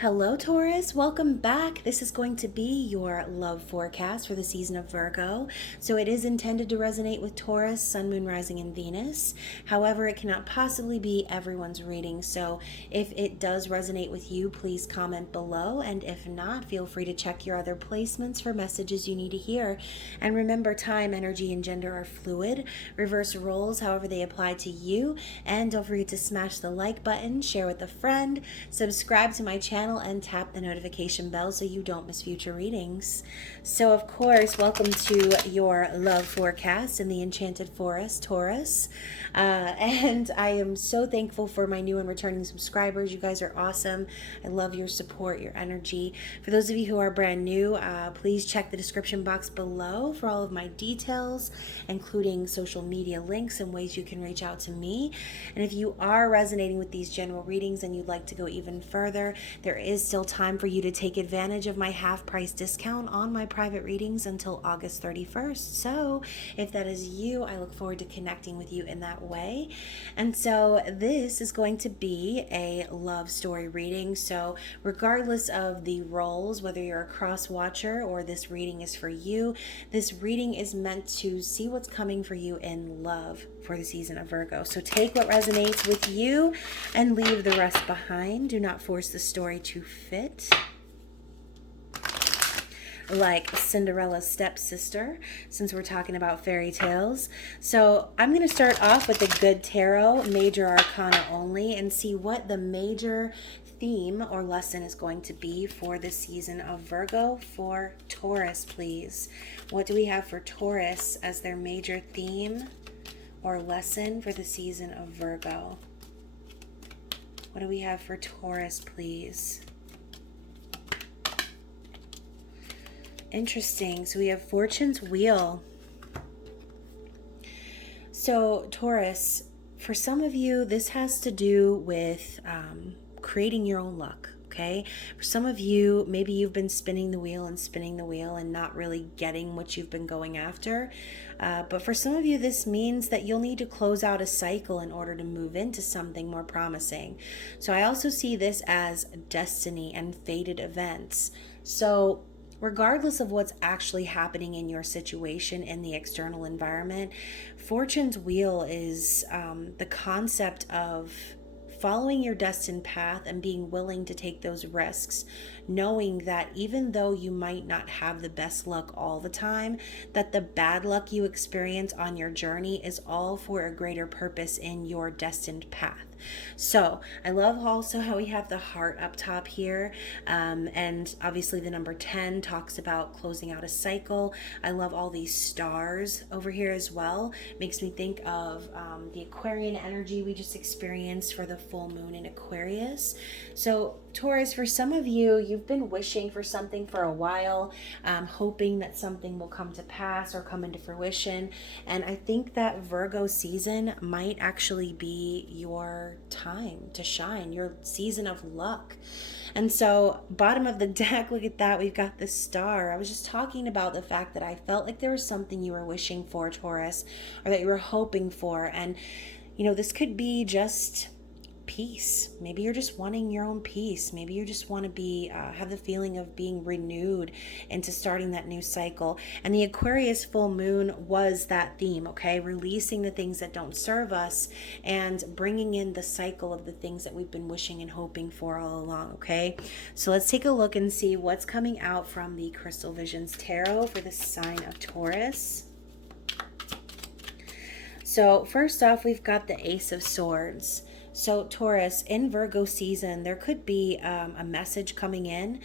Hello, Taurus. Welcome back. This is going to be your love forecast for the season of Virgo. So it is intended to resonate with Taurus, Sun, Moon, Rising, and Venus. However, it cannot possibly be everyone's reading. So if it does resonate with you, please comment below. And if not, feel free to check your other placements for messages you need to hear. And remember, time, energy, and gender are fluid. Reverse roles however they apply to you. And don't forget to smash the like button, share with a friend, subscribe to my channel, and tap the notification bell so you don't miss future readings. So, of course, welcome to your love forecast in the Enchanted Forest, Taurus. And I am so thankful for my new and returning subscribers. You guys are awesome. I love your support, your energy. For those of you who are brand new, please check the description box below for all of my details, including social media links and ways you can reach out to me. And if you are resonating with these general readings and you'd like to go even further, there is still time for you to take advantage of my half-price discount on my private readings until August 31st. So if that is you, I look forward to connecting with you in that way. And so this is going to be a love story reading. So regardless of the roles, whether you're a cross watcher or this reading is for you, this reading is meant to see what's coming for you in love for the season of Virgo. So take what resonates with you and leave the rest behind. Do not force the story to fit like Cinderella's stepsister, since we're talking about fairy tales. So I'm going to start off with the Good Tarot, Major Arcana only, and see what the major theme or lesson is going to be for the season of Virgo for Taurus, please. What do we have for Taurus as their major theme or lesson for the season of Virgo? What do we have for Taurus, please? Interesting. So we have Fortune's Wheel. So Taurus, for some of you, this has to do with creating your own luck. Okay. For some of you, maybe you've been spinning the wheel and not really getting what you've been going after. But for some of you, this means that you'll need to close out a cycle in order to move into something more promising. So I also see this as destiny and fated events. So regardless of what's actually happening in your situation in the external environment, Fortune's Wheel is the concept of following your destined path and being willing to take those risks, knowing that even though you might not have the best luck all the time, that the bad luck you experience on your journey is all for a greater purpose in your destined path. So I love also how we have the heart up top here, and obviously the number 10 talks about closing out a cycle. I love all these stars over here as well. Makes me think of the Aquarian energy we just experienced for the full moon in Aquarius. So Taurus, for some of you, you've been wishing for something for a while, hoping that something will come to pass or come into fruition. And I think that Virgo season might actually be your time to shine, your season of luck. And so bottom of the deck, look at that, we've got the star. I was just talking about the fact that I felt like there was something you were wishing for, Taurus, or that you were hoping for. And this could be just peace. Maybe you're just wanting your own peace. Maybe you just want to be have the feeling of being renewed into starting that new cycle. And the Aquarius full moon was that theme, okay? Releasing the things that don't serve us and bringing in the cycle of the things that we've been wishing and hoping for all along, okay? So let's take a look and see what's coming out from the Crystal Visions Tarot for the sign of Taurus. So first off, we've got the Ace of Swords. So Taurus, in Virgo season, there could be a message coming in,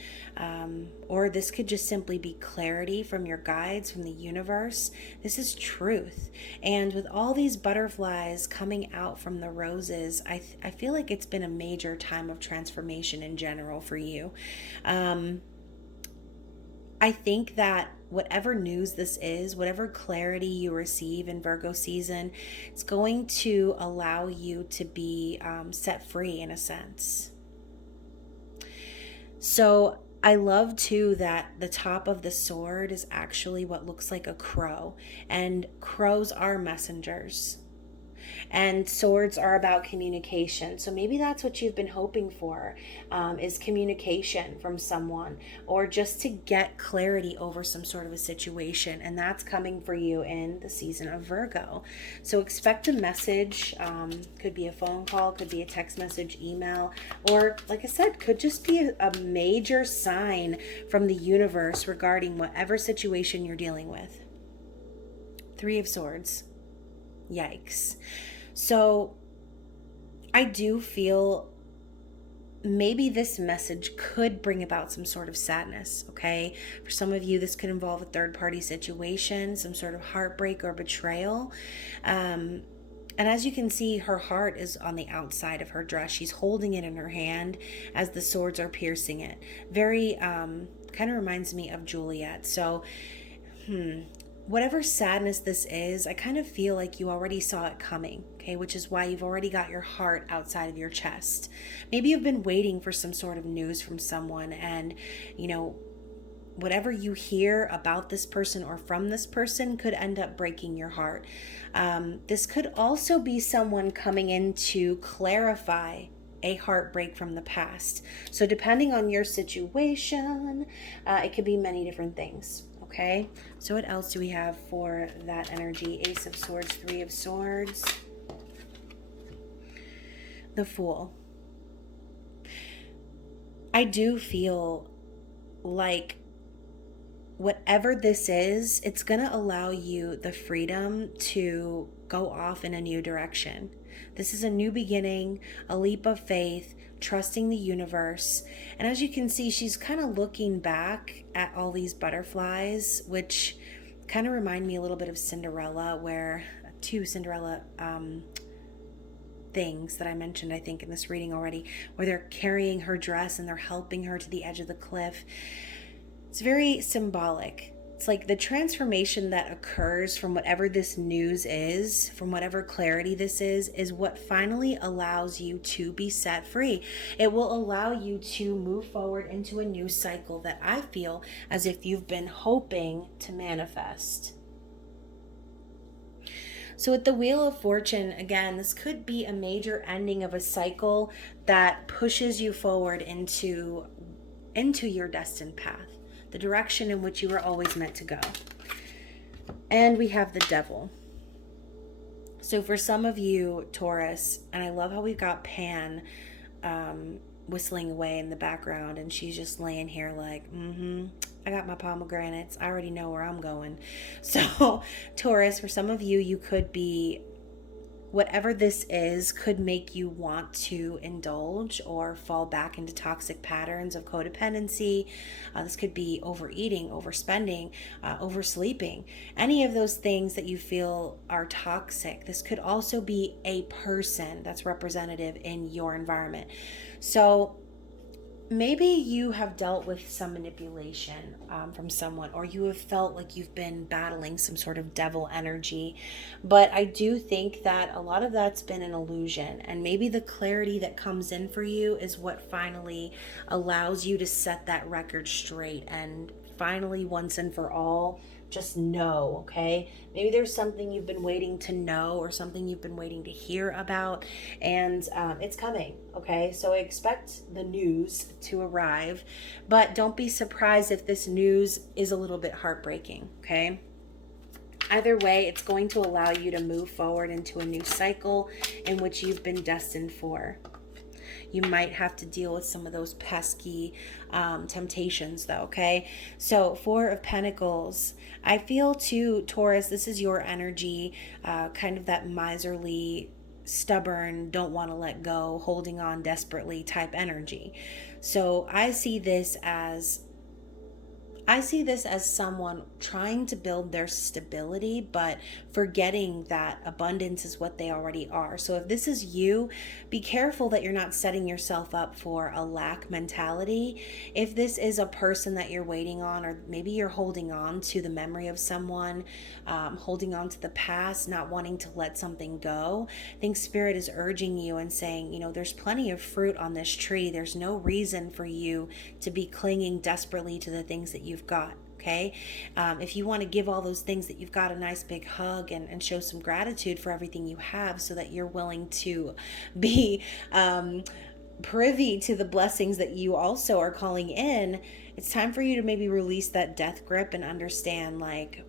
or this could just simply be clarity from your guides, from the universe. This is truth. And with all these butterflies coming out from the roses, I feel like it's been a major time of transformation in general for you. I think that whatever news this is, whatever clarity you receive in Virgo season, it's going to allow you to be set free in a sense. So I love too that the top of the sword is actually what looks like a crow, and crows are messengers. And swords are about communication. So maybe that's what you've been hoping for, is communication from someone, or just to get clarity over some sort of a situation. And that's coming for you in the season of Virgo. So expect a message. Could be a phone call, could be a text message, email, or like I said, could just be a major sign from the universe regarding whatever situation you're dealing with. Three of Swords. Yikes. So I do feel maybe this message could bring about some sort of sadness, okay? For some of you, this could involve a third-party situation, some sort of heartbreak or betrayal. And as you can see, her heart is on the outside of her dress. She's holding it in her hand as the swords are piercing it. Very, kind of reminds me of Juliet. So, whatever sadness this is, I kind of feel like you already saw it coming, okay? Which is why you've already got your heart outside of your chest. Maybe you've been waiting for some sort of news from someone, and, whatever you hear about this person or from this person could end up breaking your heart. This could also be someone coming in to clarify a heartbreak from the past. So depending on your situation, it could be many different things. Okay, so what else do we have for that energy? Ace of Swords, Three of Swords, the Fool. I do feel like whatever this is, it's going to allow you the freedom to go off in a new direction. This is a new beginning, a leap of faith, trusting the universe. And as you can see, she's kind of looking back at all these butterflies, which kind of remind me a little bit of Cinderella, where two Cinderella things that I mentioned, I think, in this reading already, where they're carrying her dress and they're helping her to the edge of the cliff. It's very symbolic. It's like the transformation that occurs from whatever this news is, from whatever clarity this is what finally allows you to be set free. It will allow you to move forward into a new cycle that I feel as if you've been hoping to manifest. So with the Wheel of Fortune, again, this could be a major ending of a cycle that pushes you forward into your destined path, the direction in which you were always meant to go. And we have the Devil. So for some of you, Taurus, and I love how we've got Pan whistling away in the background, and she's just laying here like, I got my pomegranates. I already know where I'm going. So Taurus, for some of you, you could be, whatever this is could make you want to indulge or fall back into toxic patterns of codependency. This could be overeating, overspending, oversleeping, any of those things that you feel are toxic. This could also be a person that's representative in your environment. So maybe you have dealt with some manipulation from someone, or you have felt like you've been battling some sort of devil energy. But I do think that a lot of that's been an illusion. And maybe the clarity that comes in for you is what finally allows you to set that record straight and finally, once and for all, just know, okay? Maybe there's something you've been waiting to know or something you've been waiting to hear about, and it's coming, okay? So expect the news to arrive, but don't be surprised if this news is a little bit heartbreaking, okay? Either way, it's going to allow you to move forward into a new cycle in which you've been destined for. You might have to deal with some of those pesky temptations though, okay? So Four of Pentacles. I feel too, Taurus, this is your energy, kind of that miserly, stubborn, don't want to let go, holding on desperately type energy. So I see this as someone trying to build their stability, but forgetting that abundance is what they already are. So if this is you, be careful that you're not setting yourself up for a lack mentality. If this is a person that you're waiting on, or maybe you're holding on to the memory of someone, holding on to the past, not wanting to let something go, I think Spirit is urging you and saying, there's plenty of fruit on this tree. There's no reason for you to be clinging desperately to the things that you've got. okay? If you want to give all those things that you've got a nice big hug and show some gratitude for everything you have so that you're willing to be privy to the blessings that you also are calling in, it's time for you to maybe release that death grip and understand, like,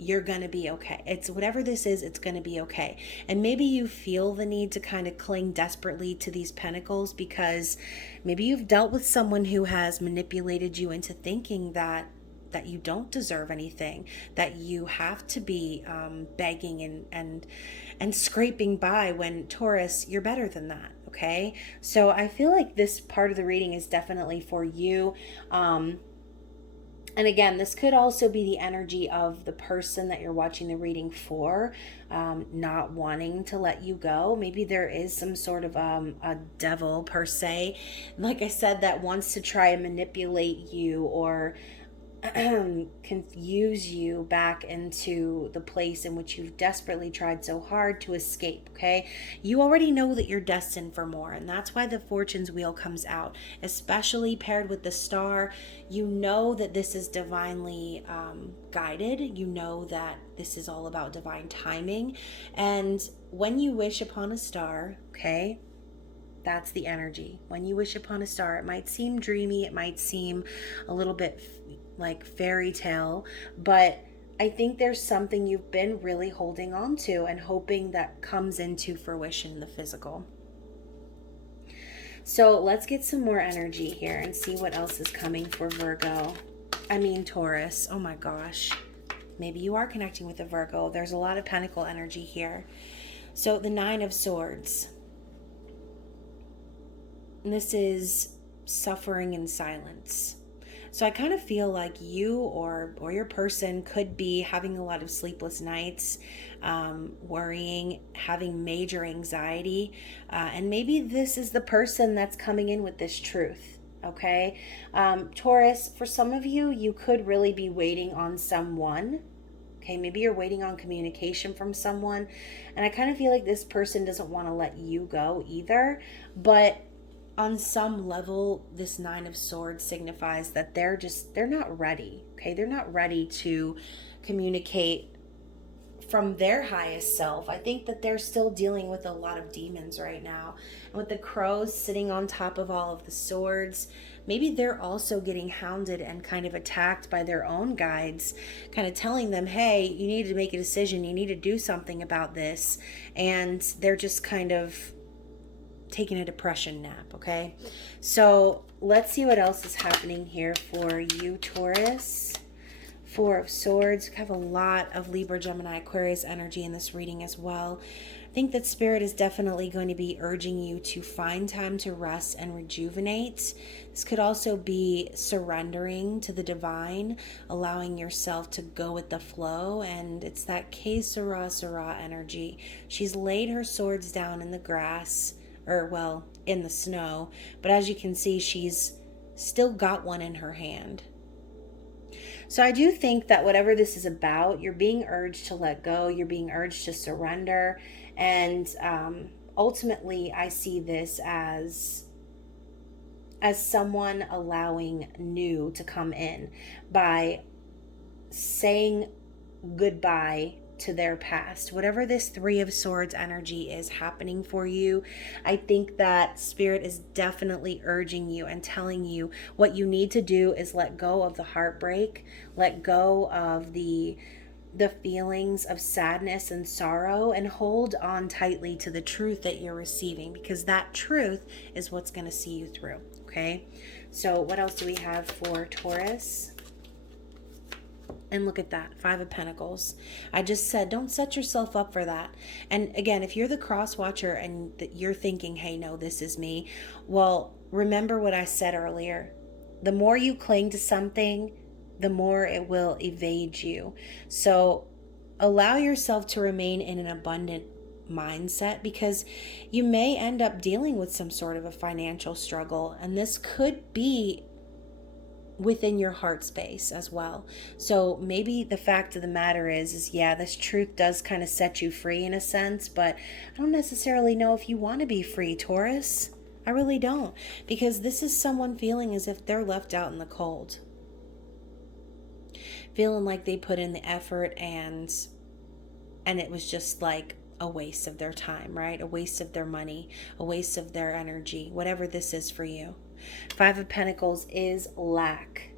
you're going to be okay. It's whatever this is, it's going to be okay. And maybe you feel the need to kind of cling desperately to these pentacles because maybe you've dealt with someone who has manipulated you into thinking that you don't deserve anything, that you have to be begging and scraping by, when Taurus, you're better than that. Okay, so I feel like this part of the reading is definitely for you. And again, this could also be the energy of the person that you're watching the reading for, not wanting to let you go. Maybe there is some sort of a devil per se, like I said, that wants to try and manipulate you or confuse you back into the place in which you've desperately tried so hard to escape. Okay, you already know that you're destined for more, and that's why the fortune's wheel comes out, especially paired with the star. You know that this is divinely guided. You know that this is all about divine timing, and when you wish upon a star, okay, that's the energy. When you wish upon a star, it might seem dreamy, it might seem a little bit like fairy tale, but I think there's something you've been really holding on to and hoping that comes into fruition in the physical. So let's get some more energy here and see what else is coming for Taurus. Oh my gosh. Maybe you are connecting with a Virgo. There's a lot of pentacle energy here. So the 9 of Swords. And this is suffering in silence. So I kind of feel like you or your person could be having a lot of sleepless nights, worrying, having major anxiety, and maybe this is the person that's coming in with this truth. Okay, Taurus, for some of you, you could really be waiting on someone. Okay, maybe you're waiting on communication from someone, and I kind of feel like this person doesn't want to let you go either, but on some level, this 9 of Swords signifies that they're not ready. Okay, they're not ready to communicate from their highest self. I think that they're still dealing with a lot of demons right now. And with the crows sitting on top of all of the swords, maybe they're also getting hounded and kind of attacked by their own guides, kind of telling them, hey, you need to make a decision, you need to do something about this. And they're just kind of taking a depression nap. Okay, so let's see what else is happening here for you, Taurus. 4 of Swords. We have a lot of Libra, Gemini, Aquarius energy in this reading as well. I think that Spirit is definitely going to be urging you to find time to rest and rejuvenate. This could also be surrendering to the divine, allowing yourself to go with the flow, and it's that Que Sera Sera energy. She's laid her swords down in the grass, in the snow, but as you can see, she's still got one in her hand. So I do think that whatever this is about, you're being urged to let go, you're being urged to surrender, and ultimately I see this as someone allowing new to come in by saying goodbye to their past. Whatever this 3 of Swords energy is happening for you, I think that Spirit is definitely urging you and telling you what you need to do is let go of the heartbreak, let go of the feelings of sadness and sorrow, and hold on tightly to the truth that you're receiving, because that truth is what's going to see you through. Okay, so what else do we have for Taurus? And look at that, 5 of Pentacles. I just said, don't set yourself up for that. And again, if you're the cross watcher and you're thinking, hey, no, this is me. Well, remember what I said earlier. The more you cling to something, the more it will evade you. So allow yourself to remain in an abundant mindset, because you may end up dealing with some sort of a financial struggle. And this could be within your heart space as well. So maybe the fact of the matter is yeah, this truth does kind of set you free in a sense, but I don't necessarily know if you want to be free, Taurus. I really don't, because this is someone feeling as if they're left out in the cold. feeling like they put in the effort and it was just like a waste of their time, right? A waste of their money, a waste of their energy, whatever this is for you. Five of Pentacles is lack.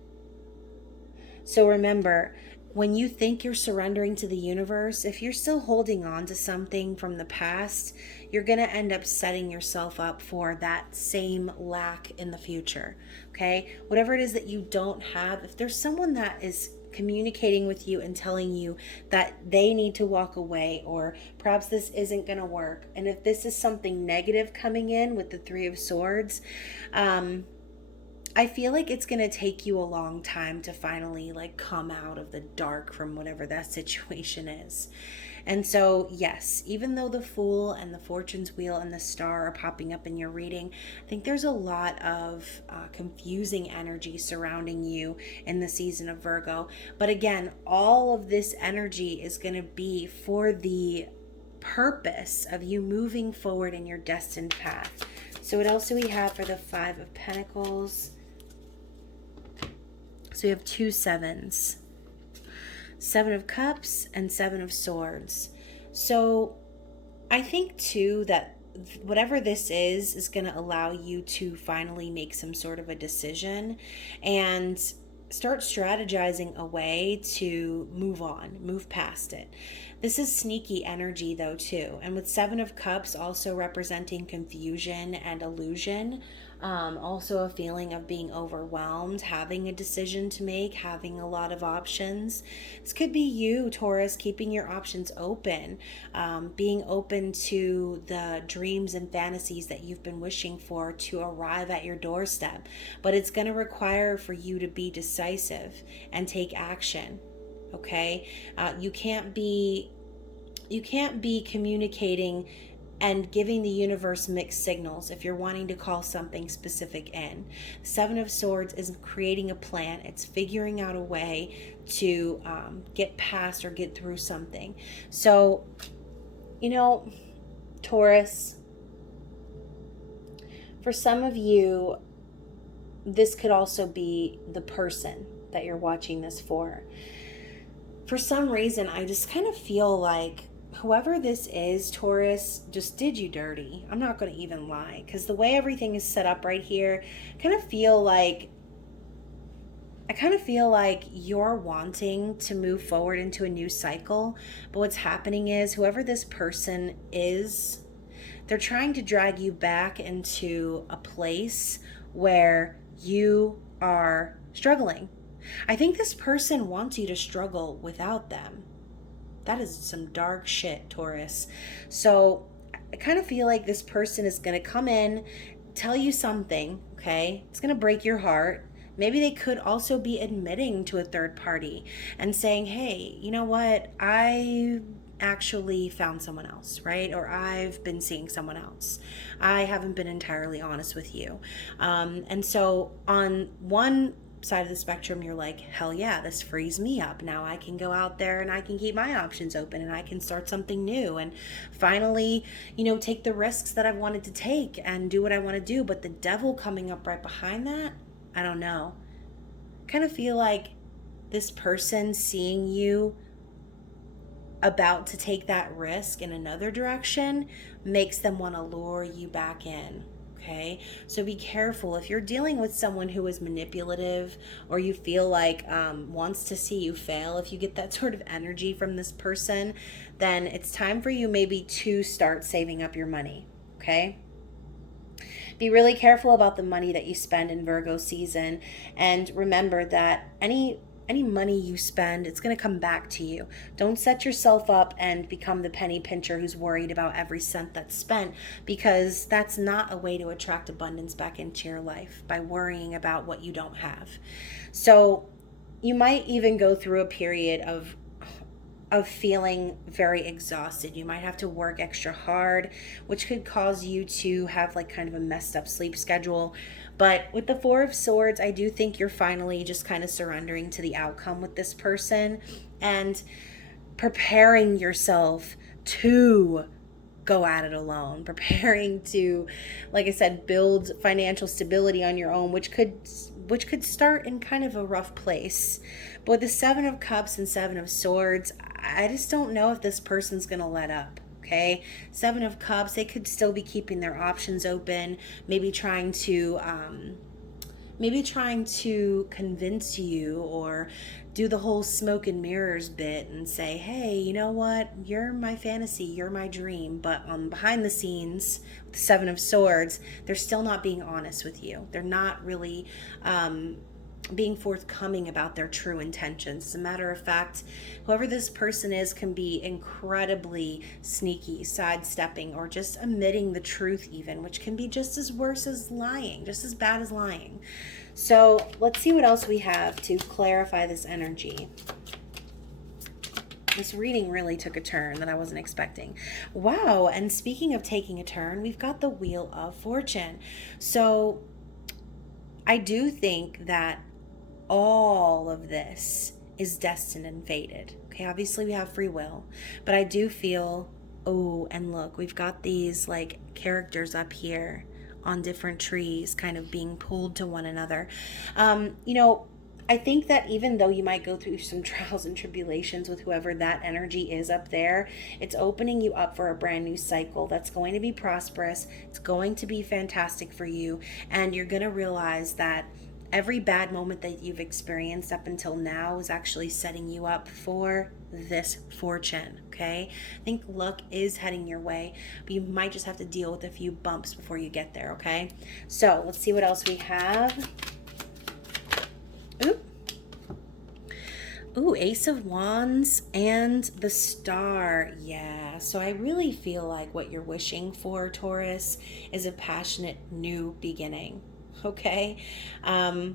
So remember, when you think you're surrendering to the universe, if you're still holding on to something from the past, you're going to end up setting yourself up for that same lack in the future. Okay? Whatever it is that you don't have, if there's someone that is communicating with you and telling you that they need to walk away, or perhaps this isn't going to work, and if this is something negative coming in with the Three of Swords, I feel like it's going to take you a long time to finally like come out of the dark from whatever that situation is. And so, yes, even though the Fool and the Fortune's Wheel and the Star are popping up in your reading, I think there's a lot of confusing energy surrounding you in the season of Virgo. But again, all of this energy is going to be for the purpose of you moving forward in your destined path. So what else do we have for the Five of Pentacles? So we have two sevens. Seven of Cups and Seven of Swords. So I think too that whatever this is going to allow you to finally make some sort of a decision and start strategizing a way to move on, move past it. This is sneaky energy though too. And with Seven of Cups also representing confusion and illusion, also a feeling of being overwhelmed, having a decision to make, having a lot of options. This could be you, Taurus, keeping your options open, being open to the dreams and fantasies that you've been wishing for to arrive at your doorstep. But it's going to require for you to be decisive and take action. Okay? You can't be communicating and giving the universe mixed signals if you're wanting to call something specific in. Seven of Swords is creating a plan. It's figuring out a way to get past or get through something. So, Taurus, for some of you, this could also be the person that you're watching this for. For some reason, I just kind of feel like whoever this is, Taurus, just did you dirty. I'm not going to even lie, because the way everything is set up right here, I kind of feel like you're wanting to move forward into a new cycle. But what's happening is whoever this person is, they're trying to drag you back into a place where you are struggling. I think this person wants you to struggle without them. That is some dark shit, Taurus. So I kind of feel like this person is going to come in, tell you something, okay? It's going to break your heart. Maybe they could also be admitting to a third party and saying, hey, you know what? I actually found someone else, right? Or I've been seeing someone else. I haven't been entirely honest with you. And so on one side of the spectrum, you're like, hell yeah, this frees me up. Now I can go out there and I can keep my options open and I can start something new and finally, take the risks that I've wanted to take and do what I want to do. But the devil coming up right behind that, I don't know. Kind of feel like this person seeing you about to take that risk in another direction makes them want to lure you back in. Okay, so be careful if you're dealing with someone who is manipulative or you feel like wants to see you fail. If you get that sort of energy from this person, then it's time for you maybe to start saving up your money. Okay, be really careful about the money that you spend in Virgo season, and remember that any money you spend, it's going to come back to you. Don't set yourself up and become the penny pincher who's worried about every cent that's spent, because that's not a way to attract abundance back into your life, by worrying about what you don't have. So you might even go through a period of feeling very exhausted. You might have to work extra hard, which could cause you to have like kind of a messed up sleep schedule. But with the Four of Swords, I do think you're finally just kind of surrendering to the outcome with this person and preparing yourself to go at it alone, preparing to, like I said, build financial stability on your own, which could start in kind of a rough place. But with the Seven of Cups and Seven of Swords, I just don't know if this person's going to let up. Okay, Seven of Cups, they could still be keeping their options open, maybe trying to convince you or do the whole smoke and mirrors bit and say, hey, you know what, you're my fantasy, you're my dream. But behind the scenes with the Seven of Swords, they're still not being honest with you. They're not really being forthcoming about their true intentions. As a matter of fact, whoever this person is can be incredibly sneaky, sidestepping, or just omitting the truth even, which can be just as worse as lying, just as bad as lying. So let's see what else we have to clarify this energy. This reading really took a turn that I wasn't expecting. Wow, and speaking of taking a turn, we've got the Wheel of Fortune. So I do think that all of this is destined and fated. Okay, obviously we have free will, but I do feel, oh, and look, we've got these like characters up here on different trees kind of being pulled to one another. I think that even though you might go through some trials and tribulations with whoever that energy is up there, it's opening you up for a brand new cycle that's going to be prosperous. It's going to be fantastic for you. And you're going to realize that every bad moment that you've experienced up until now is actually setting you up for this fortune, okay? I think luck is heading your way, but you might just have to deal with a few bumps before you get there, okay? So let's see what else we have. Ooh, Ace of Wands and the Star. Yeah, so I really feel like what you're wishing for, Taurus, is a passionate new beginning. Okay. I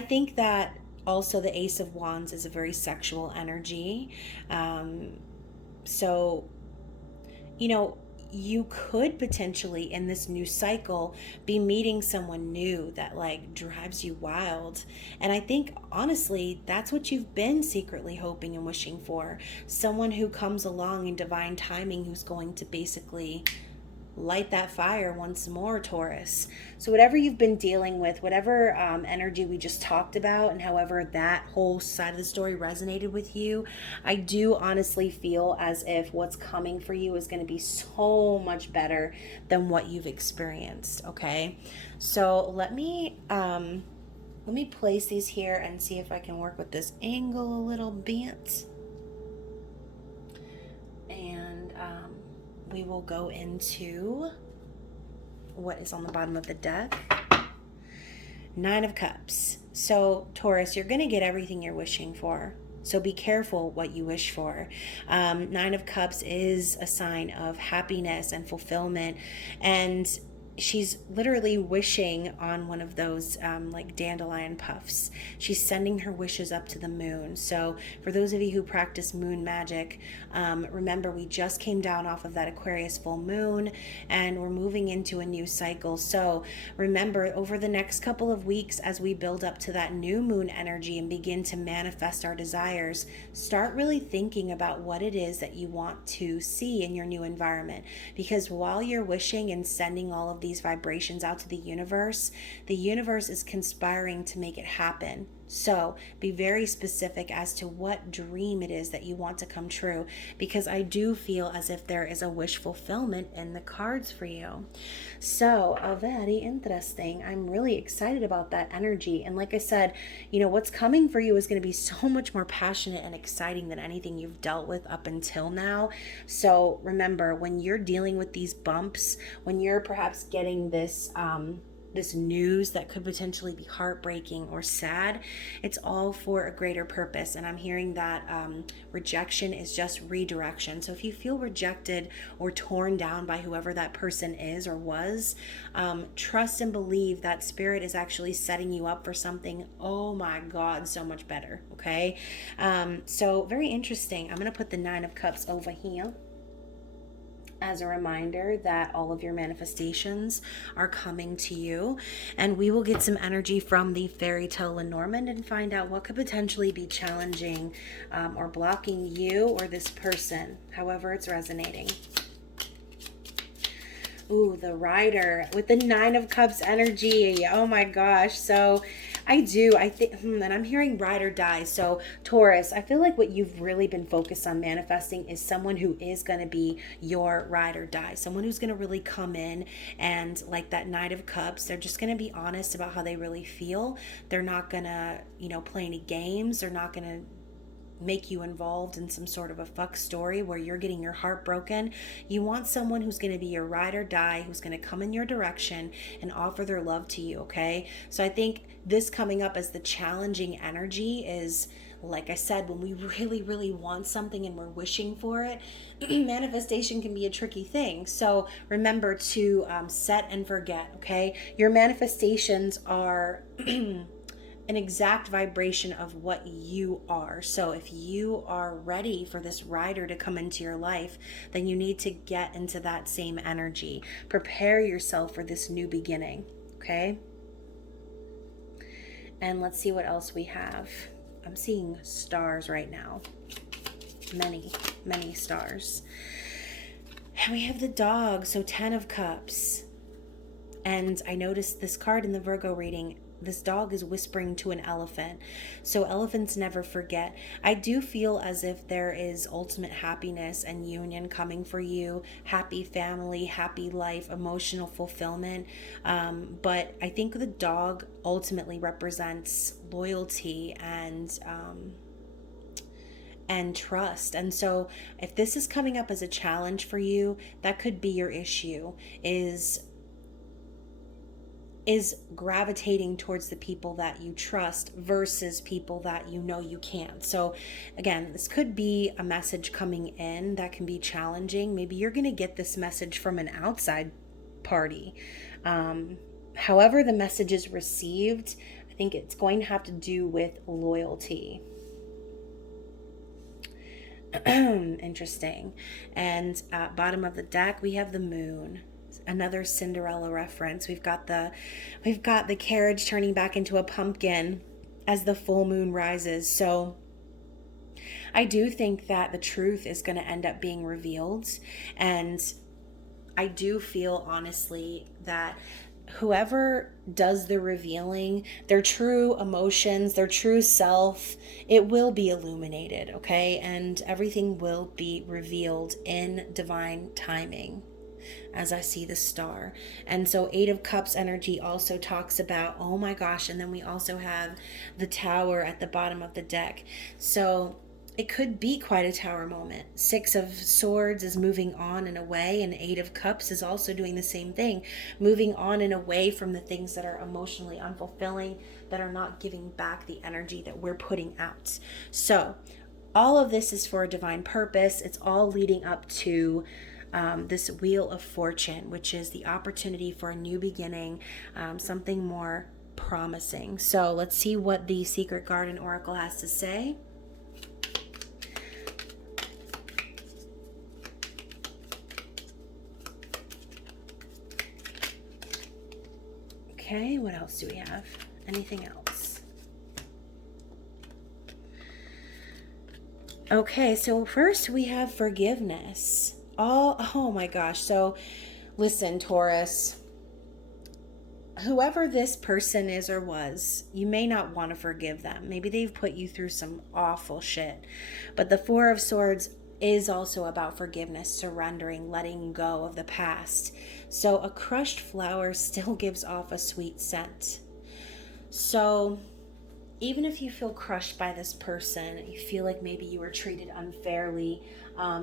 think that also the Ace of Wands is a very sexual energy. So, you could potentially in this new cycle be meeting someone new that like drives you wild. And I think honestly, that's what you've been secretly hoping and wishing for. Someone who comes along in divine timing who's going to basically light that fire once more, Taurus. So whatever you've been dealing with, whatever energy we just talked about, and however that whole side of the story resonated with you, I do honestly feel as if what's coming for you is going to be so much better than what you've experienced. Okay, so let me place these here and see if I can work with this angle a little bit. And we will go into what is on the bottom of the deck. Nine of Cups. So Taurus, you're going to get everything you're wishing for. So be careful what you wish for. Nine of Cups is a sign of happiness and fulfillment. And she's literally wishing on one of those like dandelion puffs. She's sending her wishes up to the moon. So for those of you who practice moon magic, remember we just came down off of that Aquarius full moon and we're moving into a new cycle. So remember, over the next couple of weeks as we build up to that new moon energy and begin to manifest our desires, start really thinking about what it is that you want to see in your new environment. Because while you're wishing and sending all of these vibrations out to the universe is conspiring to make it happen. So be very specific as to what dream it is that you want to come true, because I do feel as if there is a wish fulfillment in the cards for you. So very interesting. I'm really excited about that energy. And like I said, what's coming for you is going to be so much more passionate and exciting than anything you've dealt with up until now. So remember, when you're dealing with these bumps, when you're perhaps getting this news that could potentially be heartbreaking or sad, it's all for a greater purpose. And I'm hearing that rejection is just redirection. So if you feel rejected or torn down by whoever that person is or was, trust and believe that spirit is actually setting you up for something, oh my God, so much better. Okay, so very interesting. I'm going to put the Nine of Cups over here. as a reminder that all of your manifestations are coming to you. And we will get some energy from the fairy tale Lenormand and find out what could potentially be challenging or blocking you or this person, however it's resonating. Ooh, the Rider with the Nine of Cups energy. Oh my gosh. So I think, and I'm hearing ride or die. So Taurus, I feel like what you've really been focused on manifesting is someone who is going to be your ride or die. Someone who's going to really come in and, like that Knight of Cups, they're just going to be honest about how they really feel. They're not going to, play any games. They're not going to make you involved in some sort of a fuck story where you're getting your heart broken. You want someone who's going to be your ride or die, who's going to come in your direction and offer their love to you, okay? So I think this coming up as the challenging energy is, like I said, when we really, really want something and we're wishing for it, manifestation can be a tricky thing. So remember to set and forget, okay? Your manifestations are an exact vibration of what you are. So if you are ready for this rider to come into your life, then you need to get into that same energy. Prepare yourself for this new beginning, okay? And let's see what else we have. I'm seeing stars right now. Many, many stars. And we have the dog, so 10 of Cups. And I noticed this card in the Virgo reading. This dog is whispering to an elephant. So elephants never forget. I do feel as if there is ultimate happiness and union coming for you. Happy family, happy life, emotional fulfillment. But I think the dog ultimately represents loyalty and trust. And so if this is coming up as a challenge for you, that could be your issue, is gravitating towards the people that you trust versus people that you can't. So again, this could be a message coming in that can be challenging. Maybe you're going to get this message from an outside party. However the message is received, I think it's going to have to do with loyalty. Interesting. And at bottom of the deck, we have the moon. Another Cinderella reference. We've got the carriage turning back into a pumpkin as the full moon rises. So I do think that the truth is going to end up being revealed. And I do feel honestly that whoever does the revealing, their true emotions, their true self, it will be illuminated, okay? And everything will be revealed in divine timing, as I see the star. And so 8 of Cups energy also talks about, oh my gosh, and then we also have the Tower at the bottom of the deck. So it could be quite a Tower moment. 6 of Swords is moving on and away, and 8 of Cups is also doing the same thing, moving on and away from the things that are emotionally unfulfilling, that are not giving back the energy that we're putting out. So all of this is for a divine purpose. It's all leading up to this Wheel of Fortune, which is the opportunity for a new beginning, something more promising. So let's see what the Secret Garden Oracle has to say. Okay, what else do we have? Anything else? Okay, so first we have forgiveness. Oh my gosh. So listen, Taurus, whoever this person is or was, you may not want to forgive them. Maybe they've put you through some awful shit. But the 4 of Swords is also about forgiveness, surrendering, letting go of the past. So a crushed flower still gives off a sweet scent. So even if you feel crushed by this person, you feel like maybe you were treated unfairly,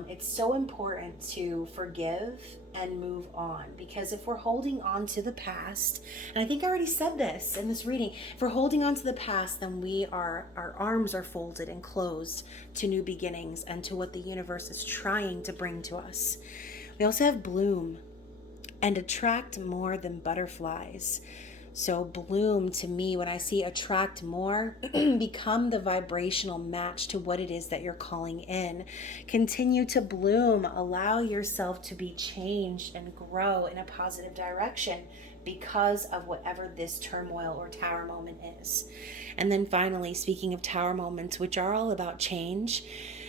it's so important to forgive and move on. Because if we're holding on to the past, and I think I already said this in this reading, if we're holding on to the past, then our arms are folded and closed to new beginnings and to what the universe is trying to bring to us. We also have bloom and attract more than butterflies. So bloom, to me, when I see attract more, become the vibrational match to what it is that you're calling in. Continue to bloom. Allow yourself to be changed and grow in a positive direction because of whatever this turmoil or tower moment is. And then finally, speaking of tower moments, which are all about change,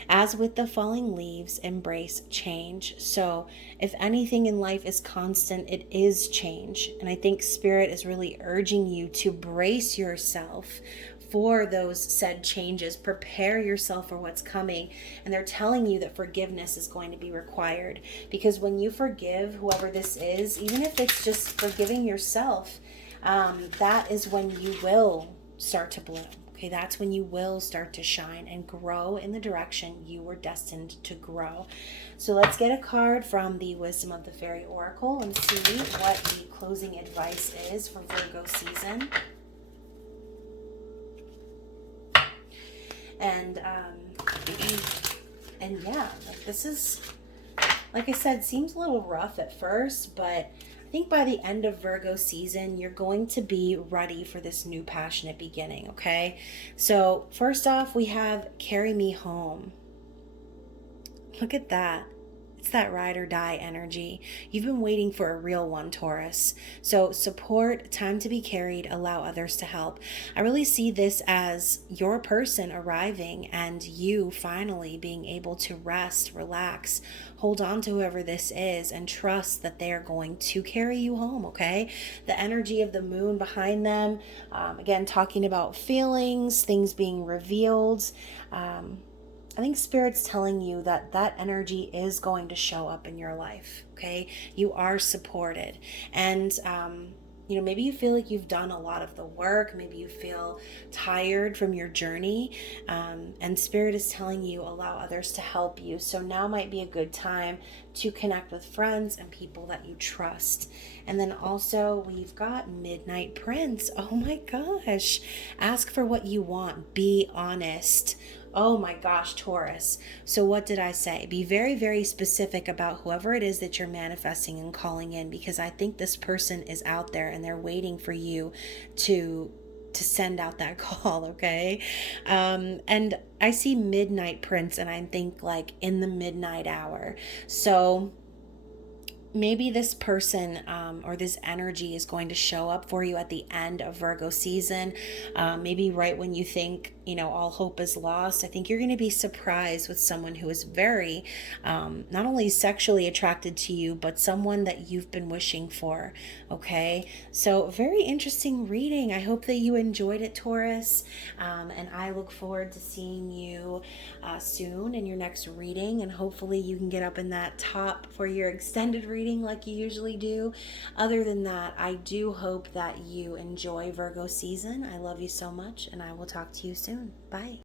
as with the falling leaves, embrace change. So, if anything in life is constant, it is change. And I think Spirit is really urging you to brace yourself for those said changes. Prepare yourself for what's coming. And they're telling you that forgiveness is going to be required. Because when you forgive whoever this is, even if it's just forgiving yourself, that is when you will start to bloom. Okay, that's when you will start to shine and grow in the direction you were destined to grow. So let's get a card from the Wisdom of the Fairy Oracle and see what the closing advice is for Virgo season. And yeah, like this is, like I said, seems a little rough at first, but I think by the end of Virgo season, you're going to be ready for this new passionate beginning, okay? So first off, we have Carry Me Home. Look at that. It's that ride or die energy. You've been waiting for a real one, Taurus. So support, time to be carried, allow others to help. I really see this as your person arriving and you finally being able to rest, relax, hold on to whoever this is and trust that they are going to carry you home, okay? The energy of the moon behind them, again, talking about feelings, things being revealed. I think Spirit's telling you that that energy is going to show up in your life, okay? You are supported. And, maybe you feel like you've done a lot of the work. Maybe you feel tired from your journey. And Spirit is telling you, allow others to help you. So now might be a good time to connect with friends and people that you trust. And then also we've got Midnight Prince. Oh my gosh. Ask for what you want. Be honest. Oh my gosh, Taurus. So what did I say? Be very, very specific about whoever it is that you're manifesting and calling in, because I think this person is out there and they're waiting for you to send out that call, okay? And I see Midnight Prince and I think like in the midnight hour. So maybe this person or this energy is going to show up for you at the end of Virgo season. Maybe right when you think, all hope is lost. I think you're going to be surprised with someone who is very, not only sexually attracted to you, but someone that you've been wishing for. Okay. So very interesting reading. I hope that you enjoyed it, Taurus. And I look forward to seeing you soon in your next reading. And hopefully you can get up in that top for your extended reading like you usually do. Other than that, I do hope that you enjoy Virgo season. I love you so much, and I will talk to you soon. Bye.